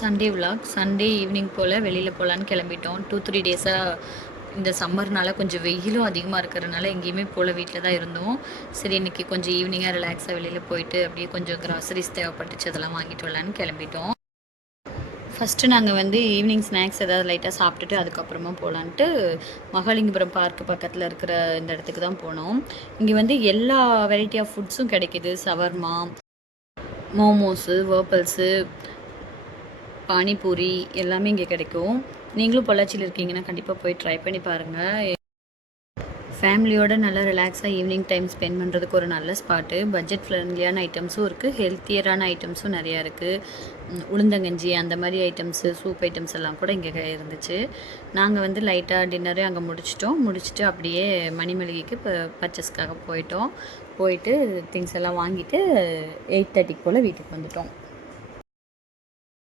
Sunday vlog Sunday evening போல் வெளியில் போகலான்னு கிளம்பிட்டோம். 2-3 டேஸாக இந்த சம்மர்னால கொஞ்சம் வெயிலும் அதிகமாக இருக்கிறதுனால எங்கேயுமே போல் வீட்டில் தான் இருந்தோம். சரி இன்றைக்கி கொஞ்சம் ஈவினிங்காக ரிலாக்ஸாக வெளியில் போயிட்டு அப்படியே கொஞ்சம் கிராசரிஸ் தேவைப்பட்டுச்சு, அதெல்லாம் வாங்கிட்டு வரலான்னு கிளம்பிட்டோம். ஃபஸ்ட்டு நாங்கள் ஈவினிங் ஸ்நாக்ஸ் ஏதாவது லைட்டாக சாப்பிட்டுட்டு அதுக்கப்புறமா போகலான்ட்டு மகாலிங்கபுரம் பார்க்கு பக்கத்தில் இருக்கிற இந்த இடத்துக்கு தான் போனோம். இங்கே எல்லா வெரைட்டி ஆஃப் ஃபுட்ஸும் கிடைக்கிது. சவர்மா, மோமோஸு, வேர்பல்ஸு, பானிபூரி எல்லாமே இங்கே கிடைக்கும். நீங்களும் பொள்ளாச்சியில் இருக்கீங்கன்னா கண்டிப்பாக போய் ட்ரை பண்ணி பாருங்கள். ஃபேமிலியோட நல்லா ரிலாக்ஸாக ஈவினிங் டைம் ஸ்பெண்ட் பண்ணுறதுக்கு ஒரு நல்ல ஸ்பாட்டு. பட்ஜெட் ஃப்ரெண்ட்லியான ஐட்டம்ஸும் இருக்குது, ஹெல்த்தியரான ஐட்டம்ஸும் நிறையா இருக்குது. உளுந்தங்கஞ்சி அந்த மாதிரி ஐட்டம்ஸு, சூப் ஐட்டம்ஸ் எல்லாம் கூட இங்கே இருந்துச்சு. நாங்கள் லைட்டாக டின்னரே அங்கே முடிச்சுட்டு அப்படியே மணிமளிகைக்கு இப்போ பர்ச்சேஸ்க்காக போயிட்டு திங்ஸ் எல்லாம் வாங்கிட்டு 8:30 போல் வீட்டுக்கு வந்துட்டோம்.